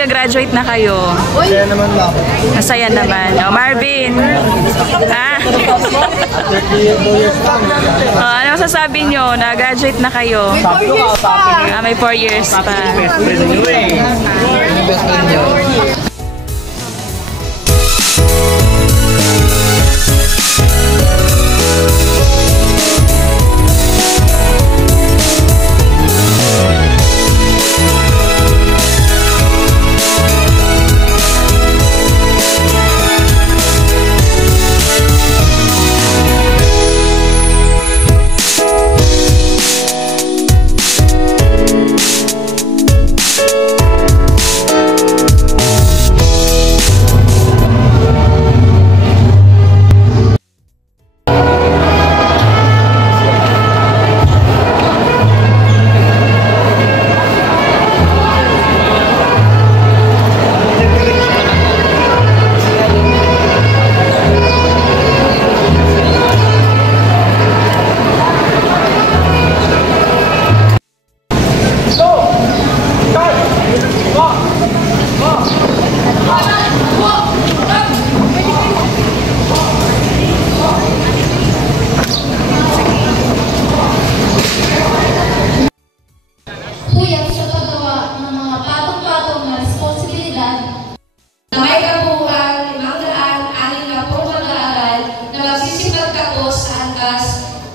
nag-graduate na kayo? Masaya naman ba ako? Masaya naman. O, Marvin. Ha? Ano masasabi nyo? Na-graduate na kayo? May 4 years pa. Best friend nyo.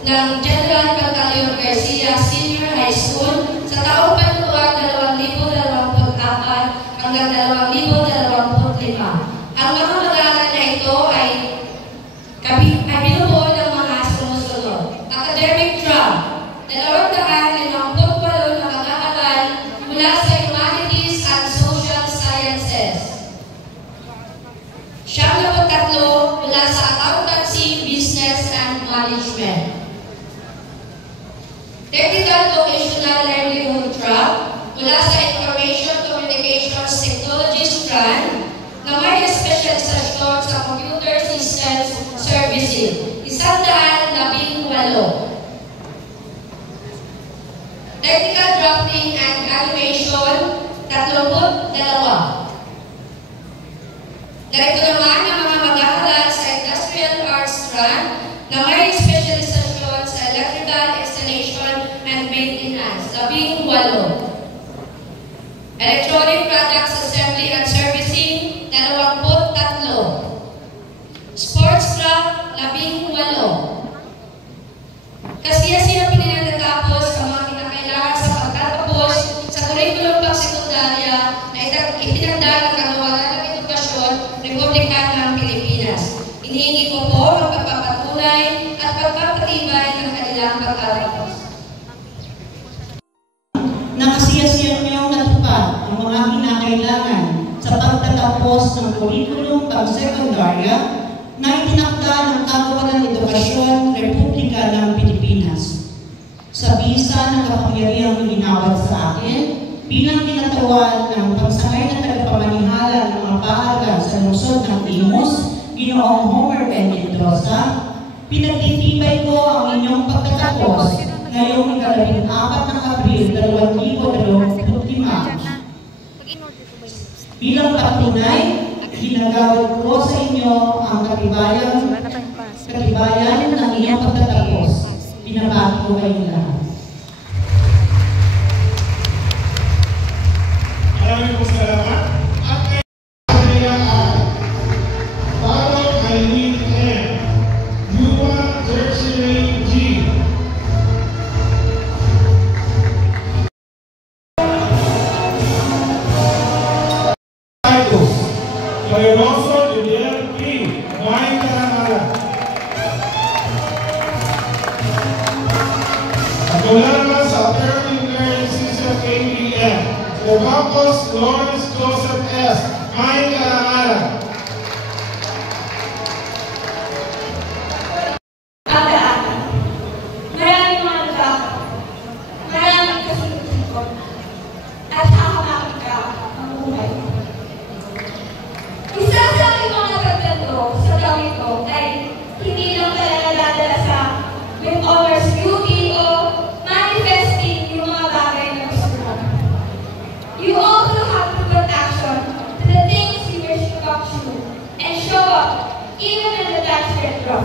ng General Pagcalor Garcia Senior High School sa taong panluwag 2024 hanggang 2025. Ang mga mag-aaral na ito ay binubuo ng mga sumusunod. Academic track, 258 na mag-aaral mula sa Humanities and Social Sciences. 73 mula sa Accountancy, Business and Management. Technical Vocational Livelihood track mula sa Information Communications Technology strand na may espesyalisasyon sa Computer Systems Servicing, 118. Technical Drafting and Animation, 32. Narito naman ang mga mag-aaral sa Industrial Arts strand na may espesyalisasyon sa Electrical Installation and Maintenance, 18. Electronic Products Assembly and Servicing, 23. Sports track, 18. Kasiyasiya po nila natapos ang mga kinakailangan sa pagtatapos sa kurikulum pang-sekundarya na itinanda ng Kanuwagan ng Edukasyon, Republika ng Pilipinas. Hinihingi ko po ang pagpapatunay at pagpapatibay ng kanilang pagtatapos. Nakasiyasiya niyong natupad ang mga kinakailangan sa pagtatapos ng kurikulum pang-sekundarya na itinakda ng Kanuwagan ng Edukasyon, Republika ng Pilipinas. Sa bisa ng kapangyarihang ginawad sa akin, bilang kinatawan ng pangsangay na tagapamanihala ng mga paaralan sa lungsod ng Imus, Ginoong Homer Mendoza, pinagtitibay ko ang inyong pagtatapos ngayong 14 ng Abril 2025. Bilang patunay, ginagawad ko sa inyo ang katibayan ng inyong pagtatapos. Pinabati ko kayo lahat. Maraming po salamat. At ngayon ay Paro Kailin M. Yuma Tertiary G. Mayonoso Julian P. May Karamala. At mula naman sa Alternative Learning System ABM, Devacos Lawrence Joseph S. May Karamala. Maraming mga nagkakaroon. Maraming kasunod-sunod. At hakamakika ang buhay. Isa sa aking mga pagkanto sa gawin ko ay hindi lang pala nadadala sa with honors beauty o manifesting yung mga bagay na gusto mo. You also have to put action Prof.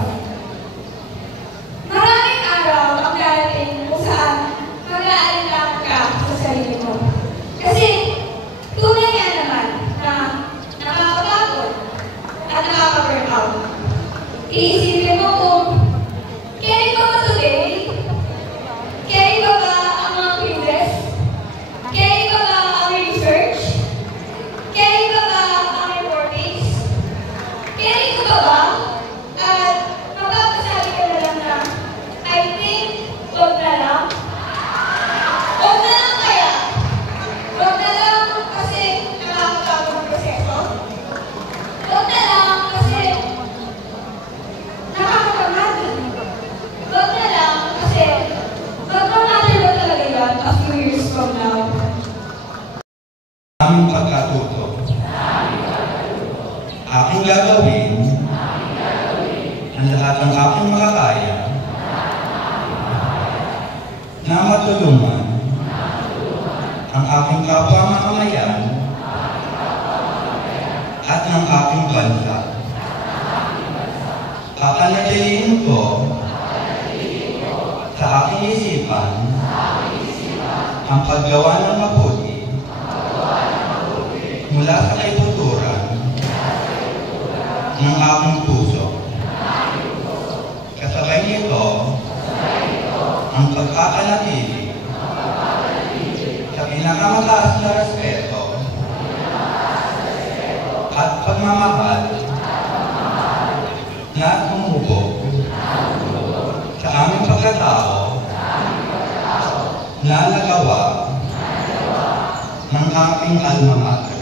Maraming araw ang darating kung saan mag-aalinlangan ka sa sarili mo. Kasi tunay nga naman na nakakapagod at nakaka-burnout. Iisipin mo kung carry ba ba today? Carry ba ba ang mga quizzes? Carry ba ba ang research? Carry ba ba ang reportings? Carry ko ba ba? At mapapasabi ka na lang na I think wag na lang. Wag na lang kaya. Wag na lang kasi nakakapagod ang proseso. Wag na lang kasi nakakakamali. Wag na lang kasi magmamatter ba talaga yan a few years from now? Aming pagkatuto. Aking gagawin ang lahat ng aking makakaya na matulungan ang aking kapwa mamamayan at ng aking bansa. Papanatilihin ko sa aking isipan ang paggawa ng mabuti mula sa kaibuturan ng aking puso. Kasabay nito ang pagkakanatili sa pinakamataas na respeto at pagmamahal na tumubog sa aming pagkatao na nagawa ng aking alma mater.